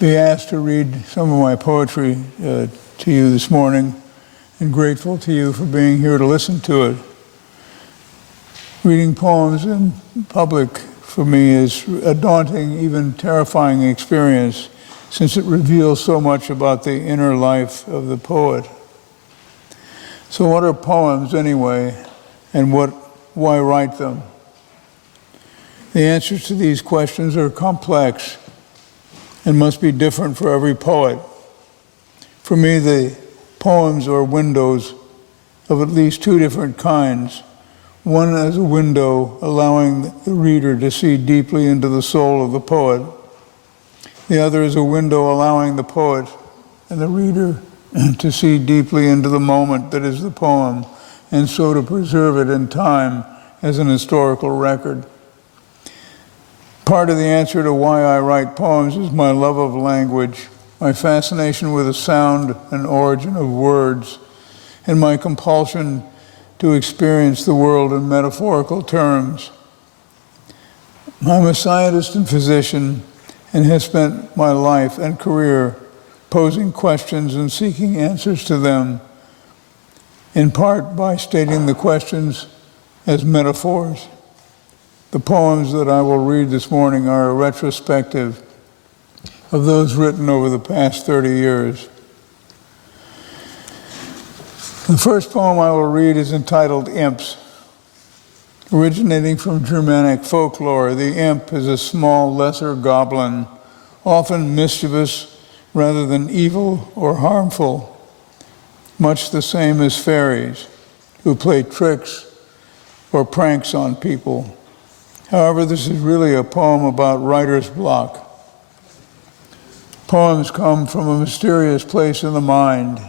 be asked to read some of my poetry to you this morning, and grateful to you for being here to listen to it. Reading poems in public for me is a daunting, even terrifying experience, since it reveals so much about the inner life of the poet. So what are poems anyway, and why write them? The answers to these questions are complex and must be different for every poet. For me, the poems are windows of at least two different kinds. One as a window allowing the reader to see deeply into the soul of the poet. The other is a window allowing the poet and the reader to see deeply into the moment that is the poem, and so to preserve it in time as an historical record. Part of the answer to why I write poems is my love of language, my fascination with the sound and origin of words, and my compulsion to experience the world in metaphorical terms. I'm a scientist and physician and have spent my life and career posing questions and seeking answers to them, in part by stating the questions as metaphors. The poems that I will read this morning are a retrospective of those written over the past 30 years. The first poem I will read is entitled Imps. Originating from Germanic folklore, the imp is a small, lesser goblin, often mischievous rather than evil or harmful, much the same as fairies, who play tricks or pranks on people. However, this is really a poem about writer's block. Poems come from a mysterious place in the mind.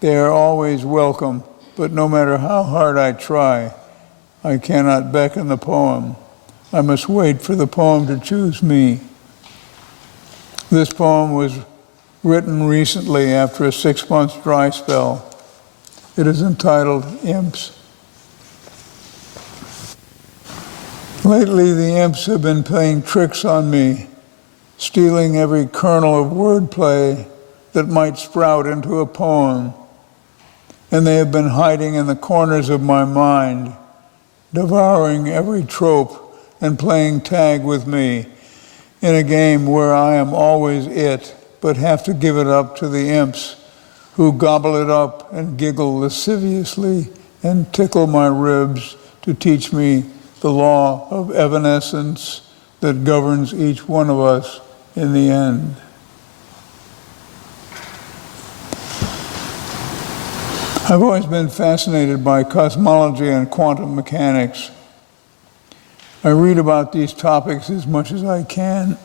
They are always welcome, but no matter how hard I try, I cannot beckon the poem. I must wait for the poem to choose me. This poem was written recently after a 6-month dry spell. It is entitled Imps. Lately, the imps have been playing tricks on me, stealing every kernel of wordplay that might sprout into a poem. And they have been hiding in the corners of my mind, devouring every trope and playing tag with me in a game where I am always it, but have to give it up to the imps who gobble it up and giggle lasciviously and tickle my ribs to teach me the law of evanescence that governs each one of us in the end. I've always been fascinated by cosmology and quantum mechanics. I read about these topics as much as I can,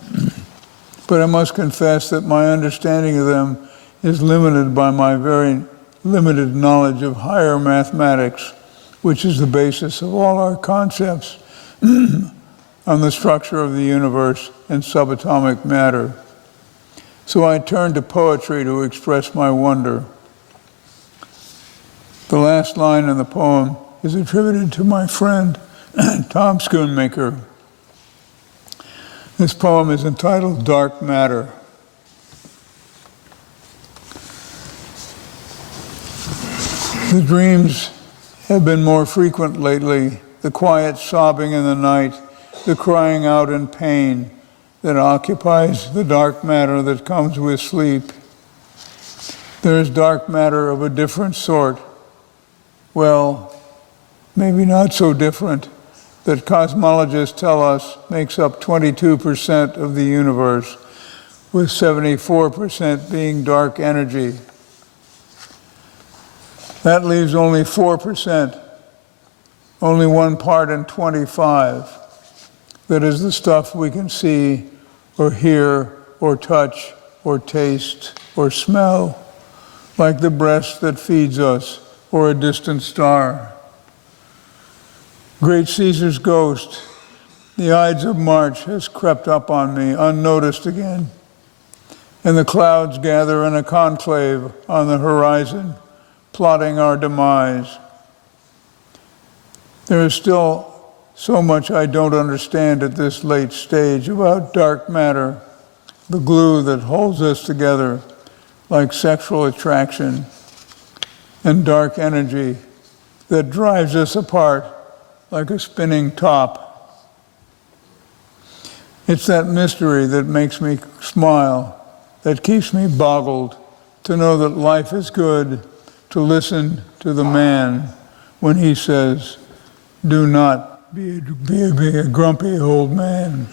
but I must confess that my understanding of them is limited by my very limited knowledge of higher mathematics, which is the basis of all our concepts on the structure of the universe and subatomic matter. So I turn to poetry to express my wonder. The last line in the poem is attributed to my friend, Tom Schoonmaker. This poem is entitled Dark Matter. The dreams have been more frequent lately, the quiet sobbing in the night, the crying out in pain that occupies the dark matter that comes with sleep. There is dark matter of a different sort. Well, maybe not so different, that cosmologists tell us makes up 22% of the universe, with 74% being dark energy. That leaves only 4%, only one part in 25, that is the stuff we can see or hear or touch or taste or smell, like the breast that feeds us or a distant star. Great Caesar's ghost, the Ides of March, has crept up on me unnoticed again, and the clouds gather in a conclave on the horizon, plotting our demise. There is still so much I don't understand at this late stage about dark matter, the glue that holds us together, like sexual attraction, and dark energy that drives us apart like a spinning top. It's that mystery that makes me smile, that keeps me boggled, to know that life is good, to listen to the man when he says, "Do not be a grumpy old man."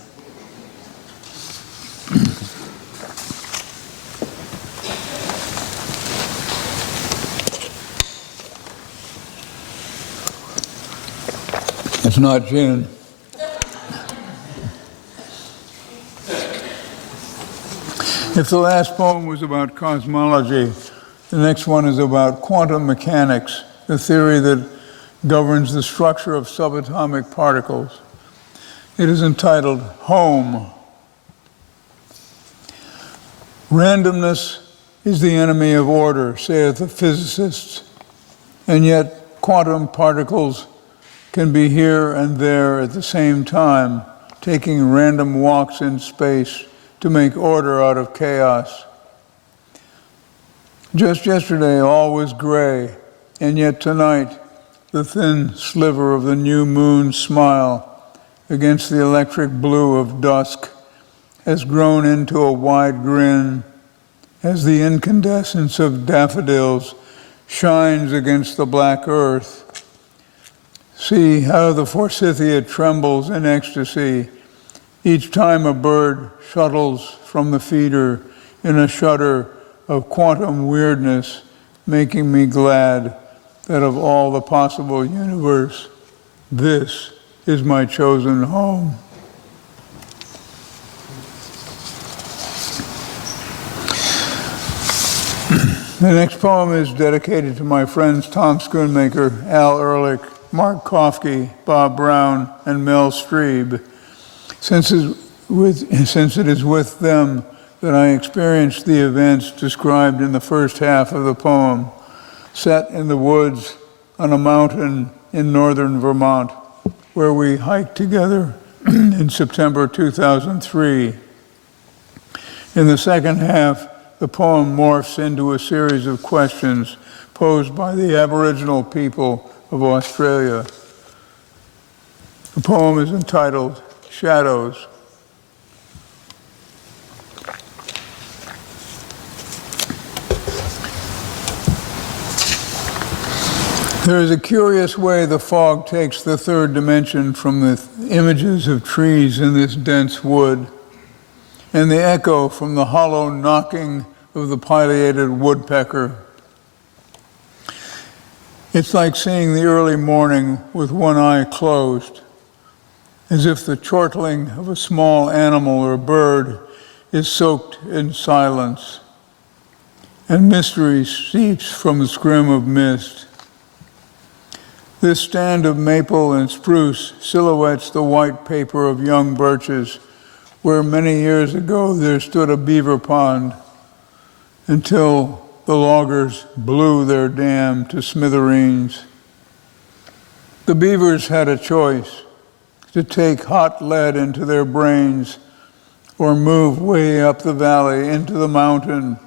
It's not gin. If the last poem was about cosmology, the next one is about quantum mechanics, the theory that governs the structure of subatomic particles. It is entitled Home. Randomness is the enemy of order, saith the physicists, and yet quantum particles can be here and there at the same time, taking random walks in space to make order out of chaos. Just yesterday, all was gray, and yet tonight, the thin sliver of the new moon's smile against the electric blue of dusk has grown into a wide grin as the incandescence of daffodils shines against the black earth. See how the forsythia trembles in ecstasy each time a bird shuttles from the feeder in a shudder of quantum weirdness, making me glad that of all the possible universe, this is my chosen home. The next poem is dedicated to my friends Tom Schoonmaker, Al Ehrlich, Mark Kofke, Bob Brown, and Mel Streeb. Since it is with them that I experienced the events described in the first half of the poem, set in the woods on a mountain in northern Vermont, where we hiked together in September 2003. In the second half, the poem morphs into a series of questions posed by the Aboriginal people of Australia. The poem is entitled Shadows. There is a curious way the fog takes the third dimension from the images of trees in this dense wood, and the echo from the hollow knocking of the pileated woodpecker. It's like seeing the early morning with one eye closed, as if the chortling of a small animal or bird is soaked in silence, and mystery seeps from the scrim of mist. This stand of maple and spruce silhouettes the white paper of young birches, where many years ago there stood a beaver pond, until the loggers blew their dam to smithereens. The beavers had a choice: to take hot lead into their brains or move way up the valley into the mountain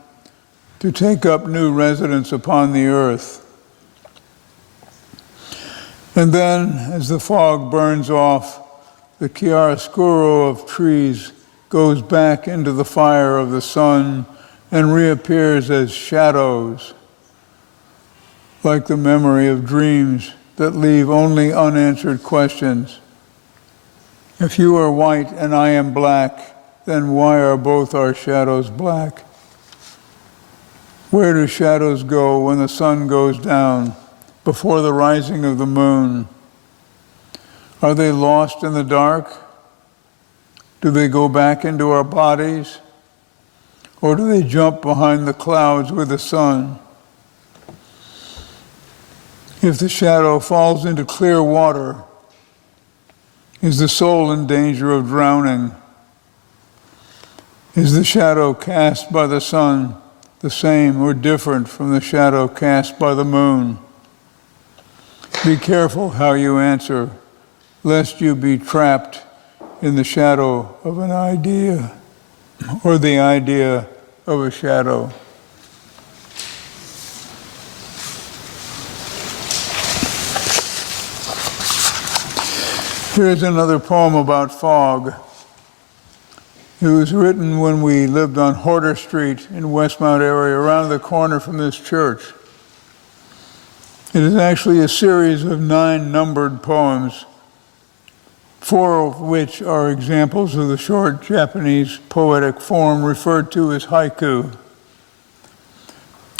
to take up new residence upon the earth. And then, as the fog burns off, the chiaroscuro of trees goes back into the fire of the sun and reappears as shadows, like the memory of dreams that leave only unanswered questions. If you are white and I am black, then why are both our shadows black? Where do shadows go when the sun goes down, before the rising of the moon? Are they lost in the dark? Do they go back into our bodies? Or do they jump behind the clouds with the sun? If the shadow falls into clear water, is the soul in danger of drowning? Is the shadow cast by the sun the same or different from the shadow cast by the moon? Be careful how you answer, lest you be trapped in the shadow of an idea. or the idea of a shadow. Here's another poem about fog. It was written when we lived on Horter Street in Westmount area, around the corner from this church. It is actually a series of 9 numbered poems, 4 of which are examples of the short Japanese poetic form referred to as haiku.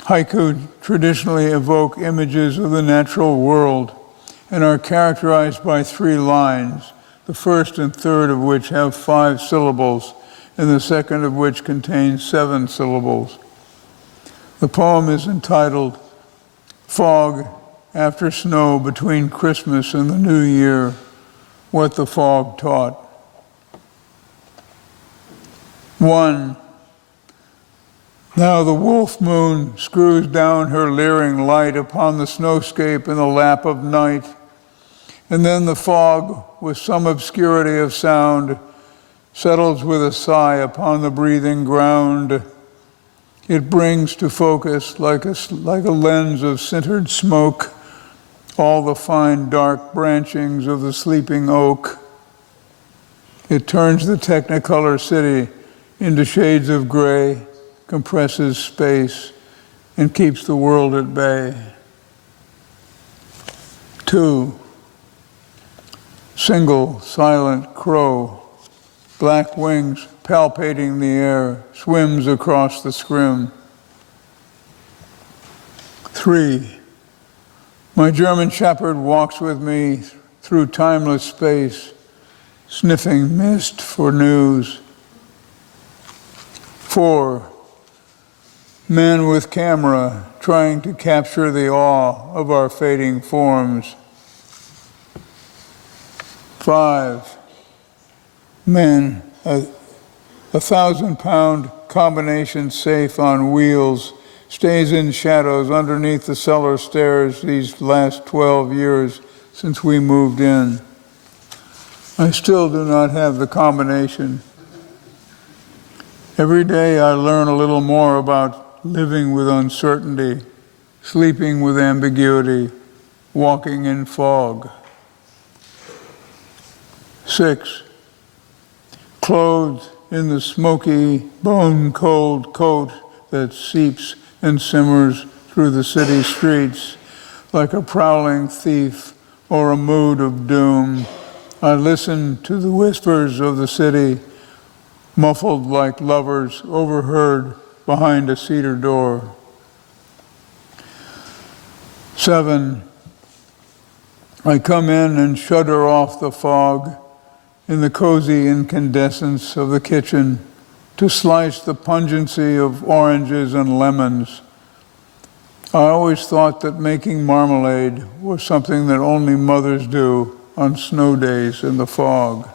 Haiku traditionally evoke images of the natural world and are characterized by 3 lines, the first and third of which have 5 syllables, and the second of which contains 7 syllables. The poem is entitled Fog After Snow Between Christmas and the New Year, What the Fog Taught. 1. Now the wolf moon screws down her leering light upon the snowscape in the lap of night, and then the fog, with some obscurity of sound, settles with a sigh upon the breathing ground. It brings to focus, like a lens of sintered smoke, all the fine dark branchings of the sleeping oak. It turns the technicolor city into shades of gray, compresses space, and keeps the world at bay. 2. Single, silent crow, black wings palpating the air, swims across the scrim. 3. My German shepherd walks with me through timeless space, sniffing mist for news. 4. Man with camera, trying to capture the awe of our fading forms. 5. Men, a 1,000-pound combination safe on wheels, stays in shadows underneath the cellar stairs these last 12 years since we moved in. I still do not have the combination. Every day I learn a little more about living with uncertainty, sleeping with ambiguity, walking in fog. 6. Clothed in the smoky, bone-cold coat that seeps and simmers through the city streets like a prowling thief or a mood of doom, I listen to the whispers of the city, muffled like lovers overheard behind a cedar door. 7. I come in and shudder off the fog in the cozy incandescence of the kitchen to slice the pungency of oranges and lemons. I always thought that making marmalade was something that only mothers do on snow days in the fog.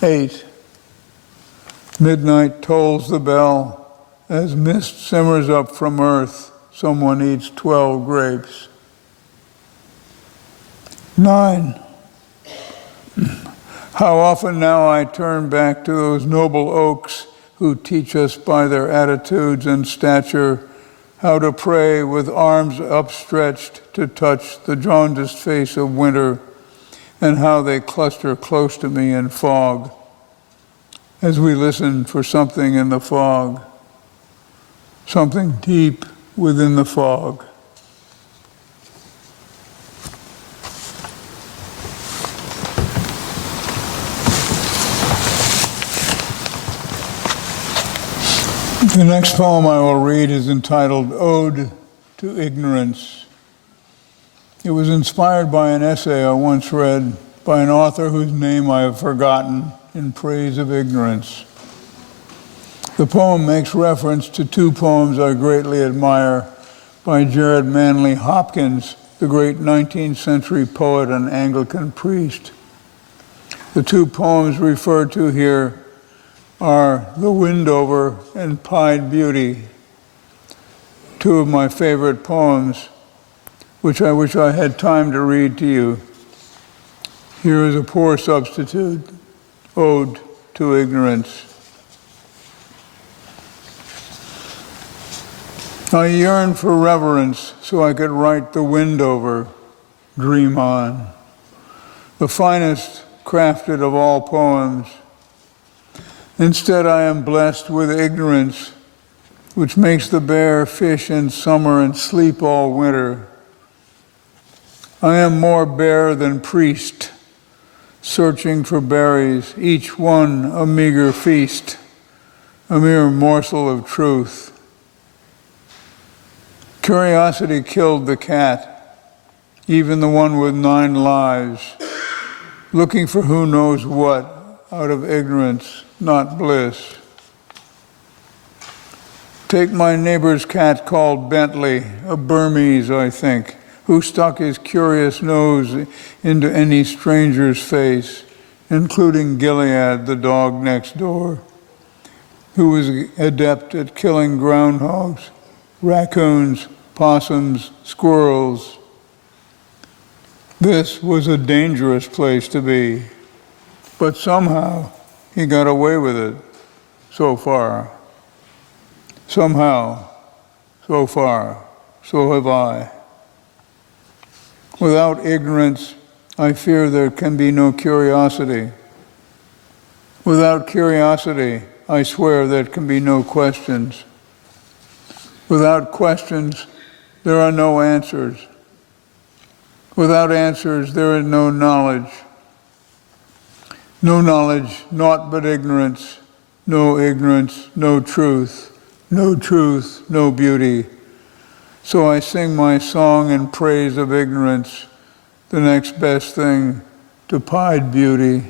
8. Midnight tolls the bell as mist simmers up from earth. Someone eats 12 grapes. 9. How often now I turn back to those noble oaks who teach us by their attitudes and stature how to pray with arms upstretched to touch the jaundiced face of winter, and how they cluster close to me in fog as we listen for something in the fog, something deep within the fog. The next poem I will read is entitled Ode to Ignorance. It was inspired by an essay I once read by an author whose name I have forgotten in praise of ignorance. The poem makes reference to 2 poems I greatly admire by Jared Manley Hopkins, the great 19th century poet and Anglican priest. The 2 poems referred to here are The Windover and Pied Beauty, 2 of my favorite poems, which I wish I had time to read to you. Here is a poor substitute, Ode to ignorance. I yearn for reverence so I could write the wind over, dream on, the finest crafted of all poems. Instead, I am blessed with ignorance, which makes the bear fish in summer and sleep all winter. I am more bear than priest, searching for berries, each one a meager feast, a mere morsel of truth. Curiosity killed the cat, even the one with 9 lives, looking for who knows what out of ignorance, not bliss. Take my neighbor's cat called Bentley, a Burmese, I think, who stuck his curious nose into any stranger's face, including Gilead, the dog next door, who was adept at killing groundhogs, raccoons, possums, squirrels. This was a dangerous place to be, but somehow he got away with it, so far. Somehow, so far, so have I. Without ignorance, I fear there can be no curiosity. Without curiosity, I swear there can be no questions. Without questions, there are no answers. Without answers, there is no knowledge. No knowledge, naught but ignorance. No ignorance, no truth. No truth, no beauty. So I sing my song in praise of ignorance, the next best thing to pied beauty.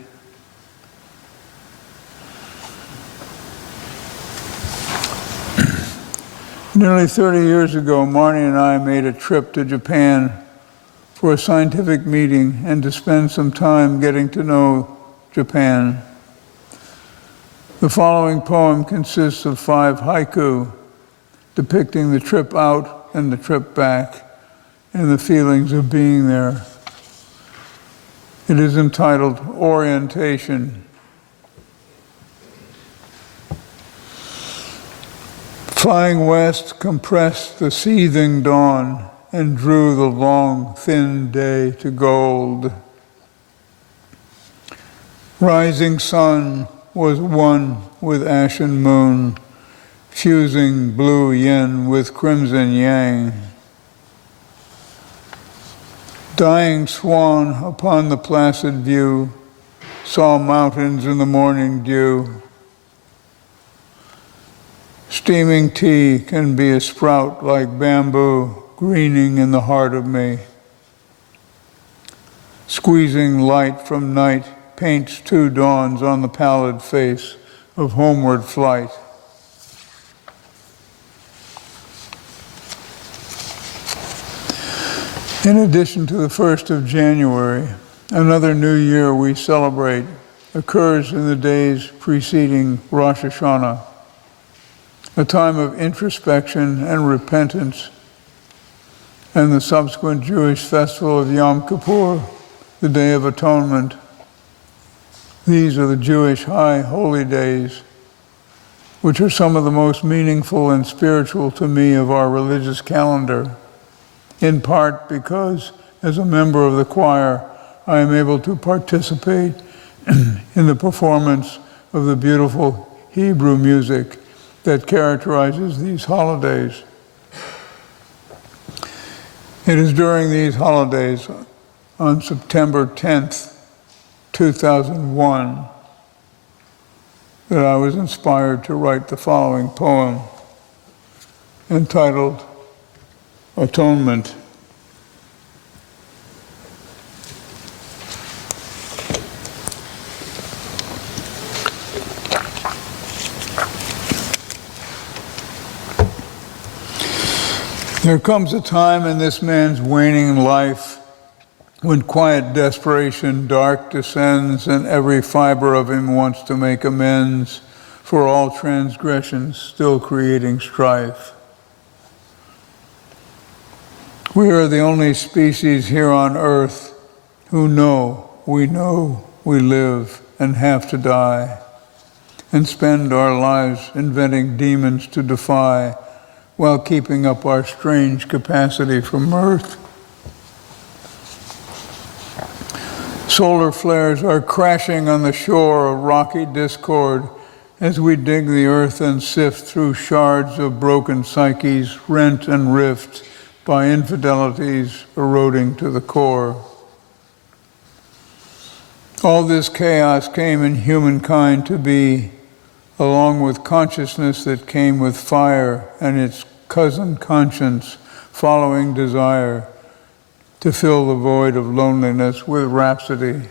Nearly 30 years ago, Marny and I made a trip to Japan for a scientific meeting and to spend some time getting to know Japan. The following poem consists of 5 haiku depicting the trip out and the trip back and the feelings of being there. It is entitled Orientation. Flying west compressed the seething dawn and drew the long, thin day to gold. Rising sun was one with ashen moon, fusing blue yin with crimson yang. Dying swan upon the placid view saw mountains in the morning dew. Steaming tea can be a sprout like bamboo, greening in the heart of me. Squeezing light from night paints 2 dawns on the pallid face of homeward flight. In addition to the 1st of January, another new year we celebrate occurs in the days preceding Rosh Hashanah, a time of introspection and repentance, and the subsequent Jewish festival of Yom Kippur, the Day of Atonement. These are the Jewish high holy days, which are some of the most meaningful and spiritual to me of our religious calendar, in part because, as a member of the choir, I am able to participate in the performance of the beautiful Hebrew music that characterizes these holidays. It is during these holidays, on September 10th, 2001, that I was inspired to write the following poem entitled Atonement. There comes a time in this man's waning life when quiet desperation dark descends and every fiber of him wants to make amends for all transgressions still creating strife. We are the only species here on earth who know we live and have to die. and spend our lives inventing demons to defy while keeping up our strange capacity for mirth. Solar flares are crashing on the shore of rocky discord as we dig the earth and sift through shards of broken psyches, rent and rift by infidelities eroding to the core. All this chaos came in humankind to be, along with consciousness that came with fire and its cousin conscience following desire to fill the void of loneliness with rhapsody.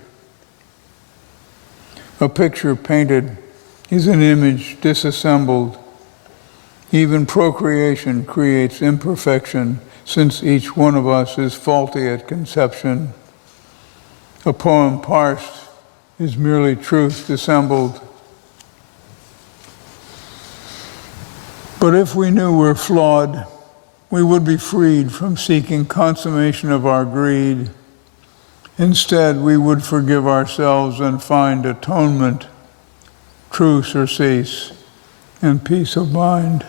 A picture painted is an image disassembled. Even procreation creates imperfection, since each one of us is faulty at conception. A poem parsed is merely truth dissembled. But if we knew we're flawed, we would be freed from seeking consummation of our greed. Instead, we would forgive ourselves and find atonement, true surcease, and peace of mind.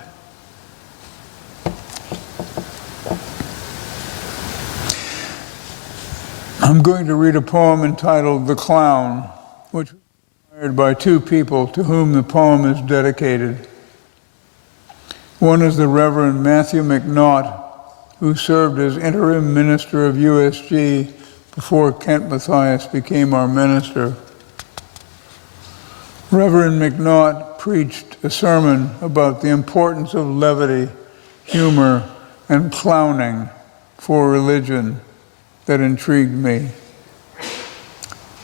I'm going to read a poem entitled The Clown, which was inspired by two people to whom the poem is dedicated. One is the Reverend Matthew McNaught, who served as interim minister of USG before Kent Mathias became our minister. Reverend McNaught preached a sermon about the importance of levity, humor, and clowning for religion that intrigued me.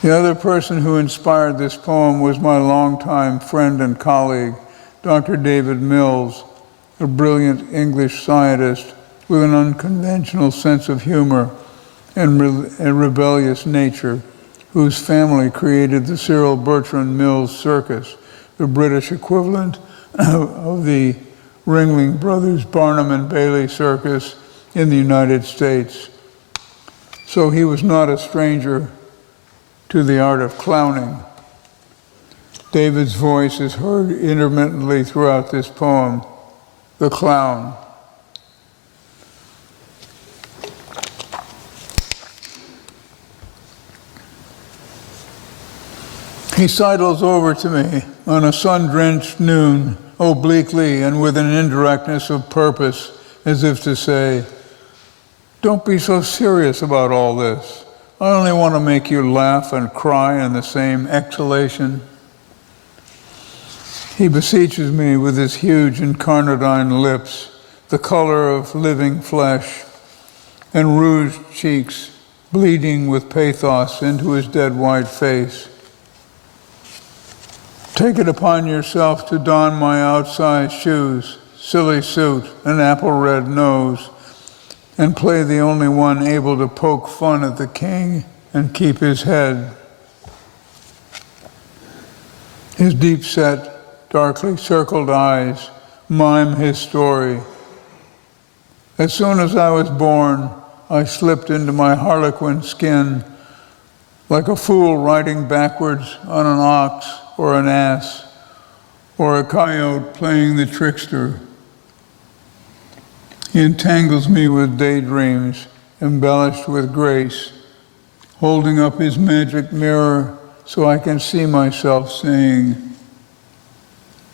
The other person who inspired this poem was my longtime friend and colleague, Dr. David Mills, a brilliant English scientist with an unconventional sense of humor and a rebellious nature, whose family created the Cyril Bertrand Mills Circus, the British equivalent of the Ringling Brothers Barnum and Bailey Circus in the United States. So he was not a stranger to the art of clowning. David's voice is heard intermittently throughout this poem, The Clown. He sidles over to me on a sun-drenched noon, obliquely and with an indirectness of purpose, as if to say, "Don't be so serious about all this. I only want to make you laugh and cry in the same exhalation." He beseeches me with his huge incarnadine lips, the color of living flesh, and rouged cheeks bleeding with pathos into his dead white face. "Take it upon yourself to don my outside shoes, silly suit, and apple-red nose, and play the only one able to poke fun at the king and keep his head." His deep-set, darkly circled eyes mime his story. "As soon as I was born, I slipped into my harlequin skin, like a fool riding backwards on an ox or an ass, or a coyote playing the trickster. He entangles me with daydreams, embellished with grace, holding up his magic mirror so I can see myself saying,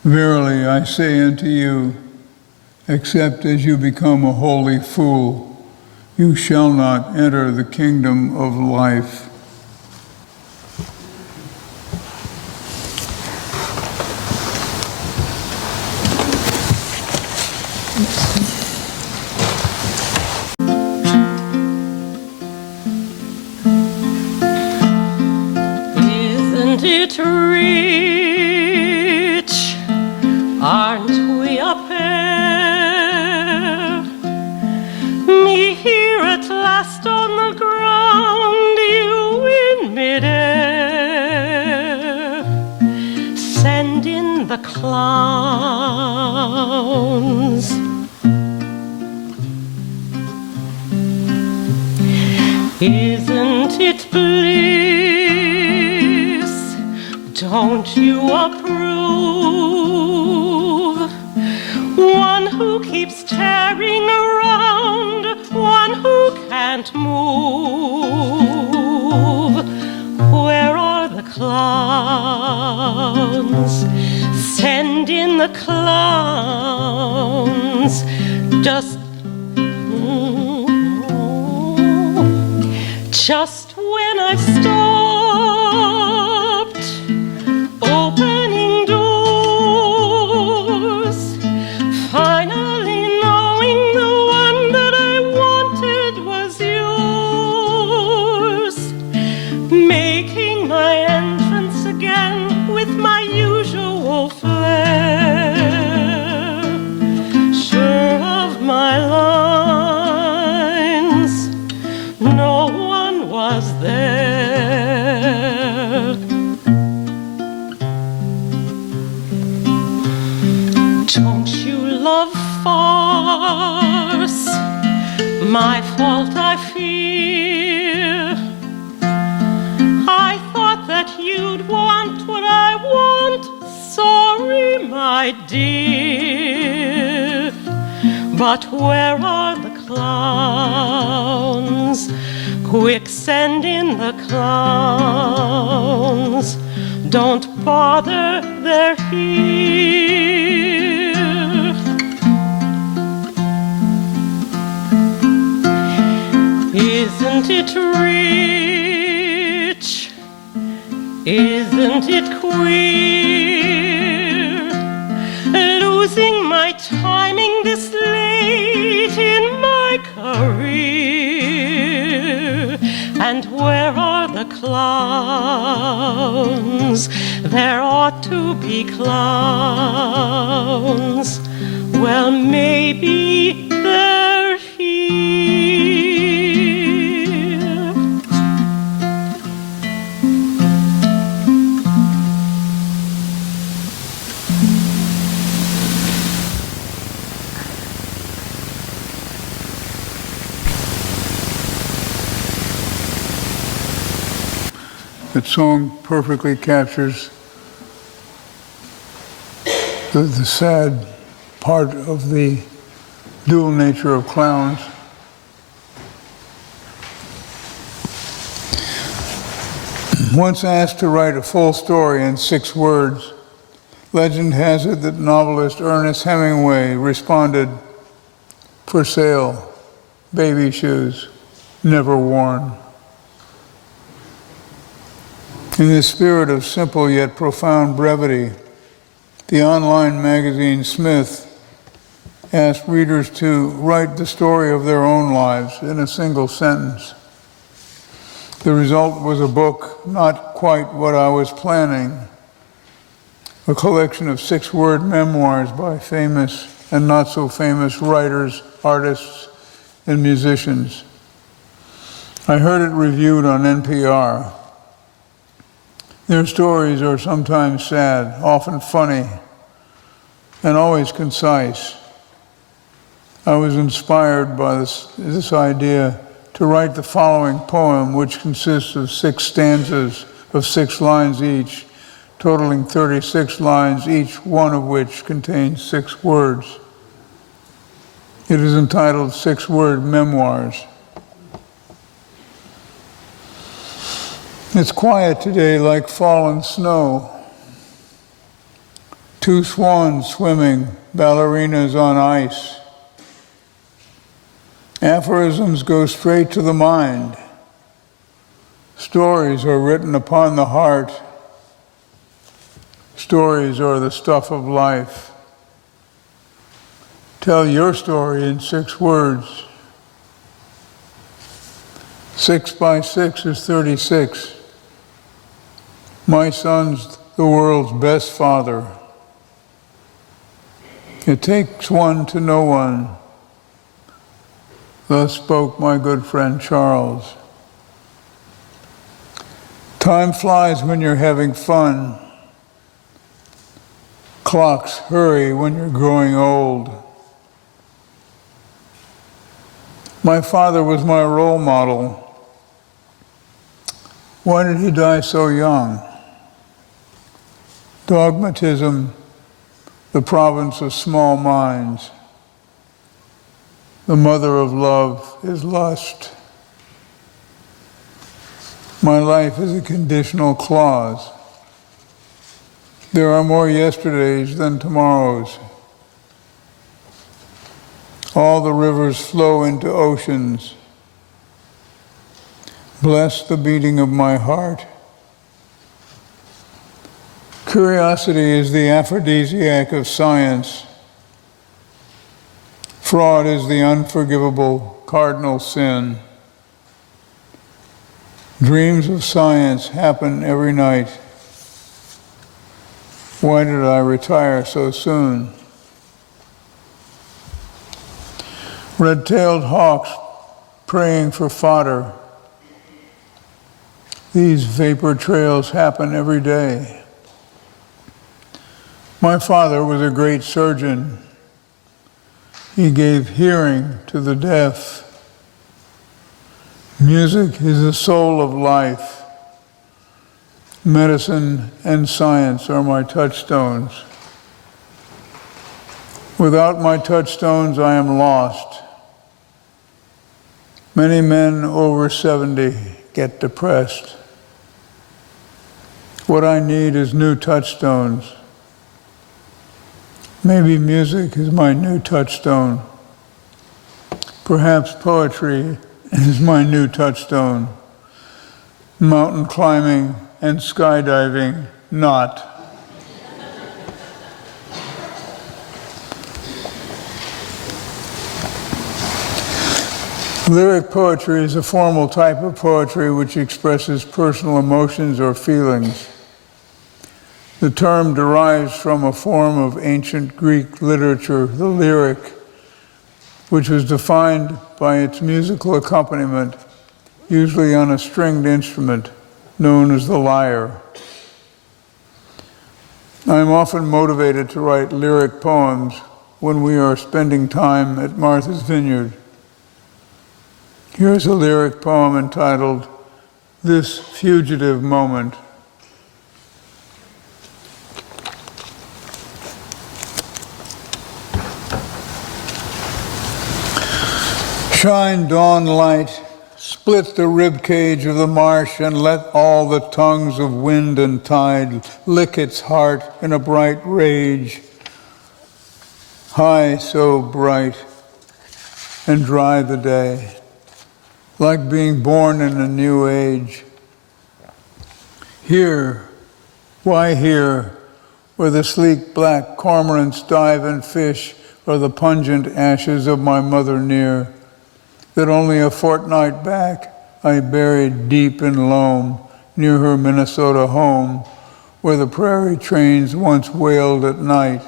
'Verily I say unto you, except as you become a holy fool, you shall not enter the kingdom of life.'" Isn't it rich? Aren't we a pair? Me here at last on the ground, you in midair. Send in the clowns. Isn't it bliss? Don't you approve? can't move. Where are the clowns? Send in the clowns. Just when I've stopped opening doors, finally knowing the one that I wanted was yours, making my entrance again with my usual flair, sure of my lines, no one was there. Don't you love farce? My fault, I fear. I thought that you'd want what I want. Sorry, my dear. But where are the clowns? Quick, send in the clowns. Don't bother, they're here. Isn't it rich? Isn't it queer? Losing my timing this late in my career. And where are the clowns? There ought to be clowns. Well, maybe they're here. That song perfectly captures the sad part of the dual nature of clowns. Once asked to write a full story in 6 words, legend has it that novelist Ernest Hemingway responded, "For sale, baby shoes, never worn." In the spirit of simple yet profound brevity, the online magazine Smith asked readers to write the story of their own lives in a single sentence. The result was a book not quite what I was planning, a collection of 6-word memoirs by famous and not so famous writers, artists, and musicians. I heard it reviewed on NPR. Their stories are sometimes sad, often funny, and always concise. I was inspired by this idea to write the following poem, which consists of 6 stanzas of 6 lines each, totaling 36 lines, each one of which contains 6 words. It is entitled 6-Word Memoirs. It's quiet today like fallen snow. 2 swans swimming, ballerinas on ice. Aphorisms go straight to the mind. Stories are written upon the heart. Stories are the stuff of life. Tell your story in 6 words. 6 by 6 is 36. My son's the world's best father. It takes one to know one. Thus spoke my good friend Charles. Time flies when you're having fun. Clocks hurry when you're growing old. My father was my role model. Why did he die so young? Dogmatism, the province of small minds. The mother of love is lust. My life is a conditional clause. There are more yesterdays than tomorrows. All the rivers flow into oceans. Bless the beating of my heart. Curiosity is the aphrodisiac of science. Fraud is the unforgivable cardinal sin. Dreams of science happen every night. Why did I retire so soon? Red-tailed hawks praying for fodder. These vapor trails happen every day. My father was a great surgeon. He gave hearing to the deaf. Music is the soul of life. Medicine and science are my touchstones. Without my touchstones, I am lost. Many men over 70 get depressed. What I need is new touchstones. Maybe music is my new touchstone. Perhaps poetry is my new touchstone. Mountain climbing and skydiving, not. Lyric poetry is a formal type of poetry which expresses personal emotions or feelings. The term derives from a form of ancient Greek literature, the lyric, which was defined by its musical accompaniment, usually on a stringed instrument known as the lyre. I am often motivated to write lyric poems when we are spending time at Martha's Vineyard. Here's a lyric poem entitled, "This Fugitive Moment." Shine dawn light, split the ribcage of the marsh, and let all the tongues of wind and tide lick its heart in a bright rage. High so bright, and dry the day, like being born in a new age. Here, why here, where the sleek black cormorants dive and fish, are the pungent ashes of my mother near, that only a fortnight back I buried deep in loam near her Minnesota home, where the prairie trains once wailed at night.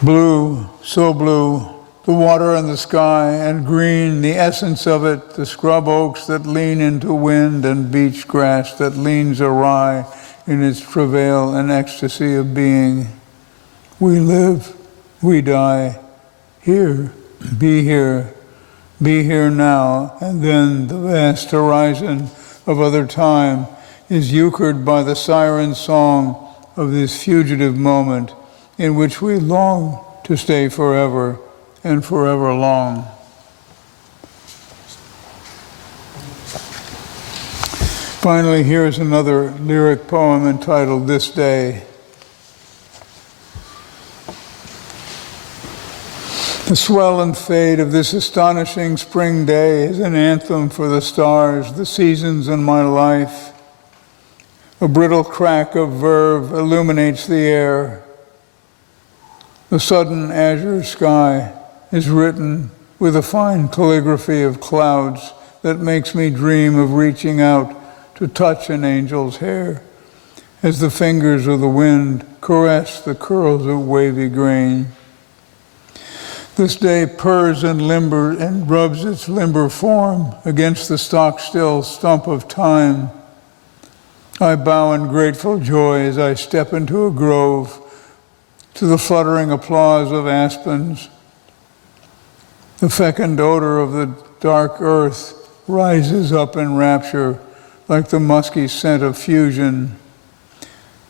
Blue, so blue, the water and the sky, and green, the essence of it, the scrub oaks that lean into wind and beach grass that leans awry in its travail and ecstasy of being. We live, we die, here, be here now, and then the vast horizon of other time is euchred by the siren song of this fugitive moment in which we long to stay forever and forever long. Finally, here's another lyric poem entitled "This Day." The swell and fade of this astonishing spring day is an anthem for the stars, the seasons in my life. A brittle crack of verve illuminates the air. The sudden azure sky is written with a fine calligraphy of clouds that makes me dream of reaching out to touch an angel's hair as the fingers of the wind caress the curls of wavy grain. This day purrs and rubs its limber form against the stock-still stump of time. I bow in grateful joy as I step into a grove to the fluttering applause of aspens. The fecund odor of the dark earth rises up in rapture like the musky scent of fusion.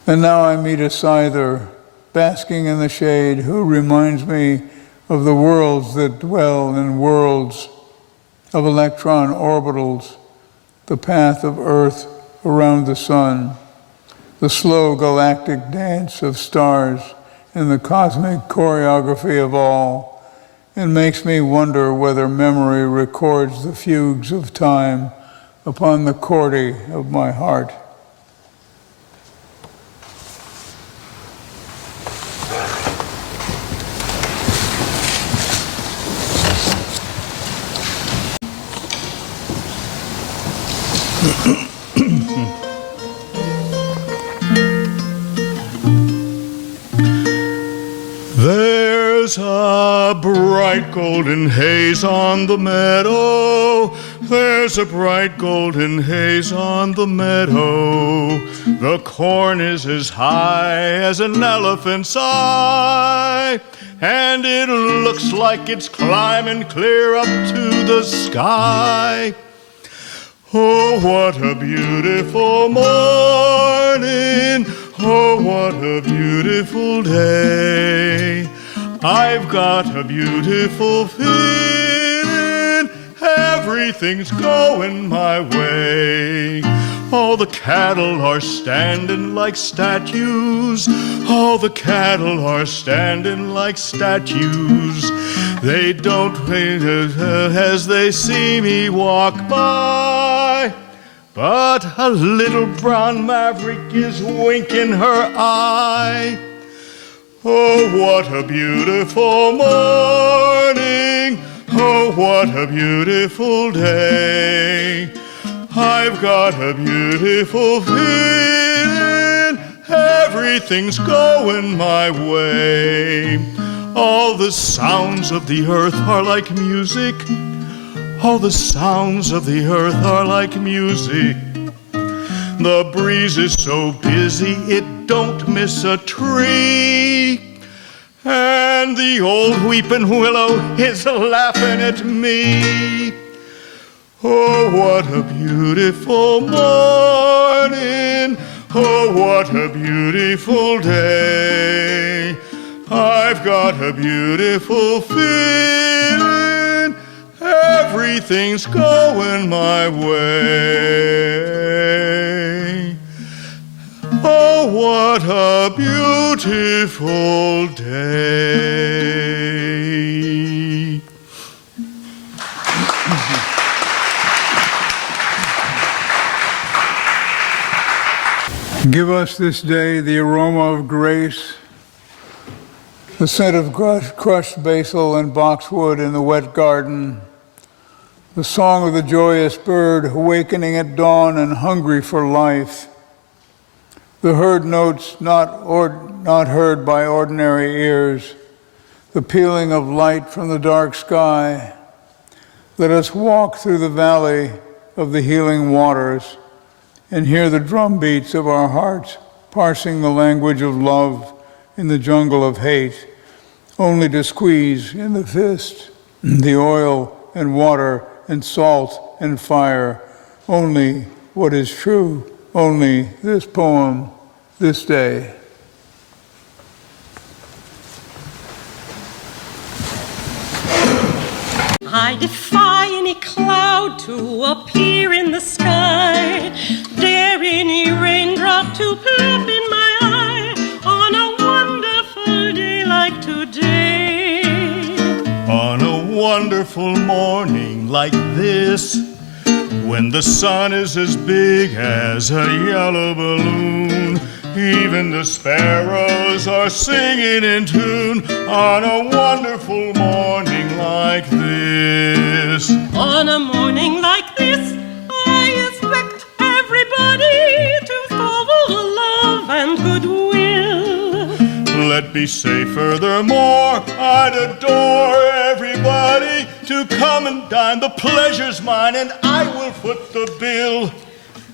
And now I meet a scyther, basking in the shade, who reminds me of the worlds that dwell in worlds of electron orbitals the path of Earth around the sun, the slow galactic dance of stars in the cosmic choreography of all, and makes me wonder whether memory records the fugues of time upon the chordie of my heart. There's a bright golden haze on the meadow. There's a bright golden haze on the meadow. The corn is as high as an elephant's eye, and it looks like it's climbing clear up to the sky. Oh, what a beautiful morning. Oh, what a beautiful day. I've got a beautiful feeling. Everything's going my way. All the cattle are standing like statues. All the cattle are standing like statues. They don't wait as they see me walk by. But a little brown maverick is winking her eye. Oh, what a beautiful morning. Oh, what a beautiful day. I've got a beautiful feeling. Everything's going my way. All the sounds of the earth are like music. All the sounds of the earth are like music. The breeze is so busy it don't miss a tree. And the old weeping willow is laughing at me. Oh, what a beautiful morning. Oh, what a beautiful day. I've got a beautiful feeling. Everything's going my way. Oh, what a beautiful day. Give us this day the aroma of grace, the scent of crushed basil and boxwood in the wet garden, the song of the joyous bird awakening at dawn and hungry for life, the heard notes not heard by ordinary ears, the pealing of light from the dark sky. Let us walk through the valley of the healing waters and hear the drum beats of our hearts parsing the language of love in the jungle of hate, only to squeeze in the fist the oil and water and salt and fire, only what is true, only this poem, this day. I defy any cloud to appear in the sky, dare any raindrop to plop in my eye on a wonderful day like today. On a wonderful morning like this, when the sun is as big as a yellow balloon, even the sparrows are singing in tune. On a wonderful morning like this. On a morning like this, I expect everybody to follow love and goodwill. Let me say furthermore, I'd adore everybody to come and dine. The pleasure's mine and I will foot the bill.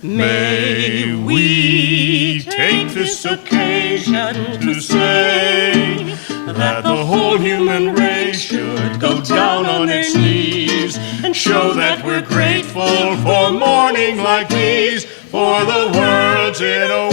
May we take this occasion to say that the whole human race should go down on its knees and show that we're grateful for morning like these, for the world's in a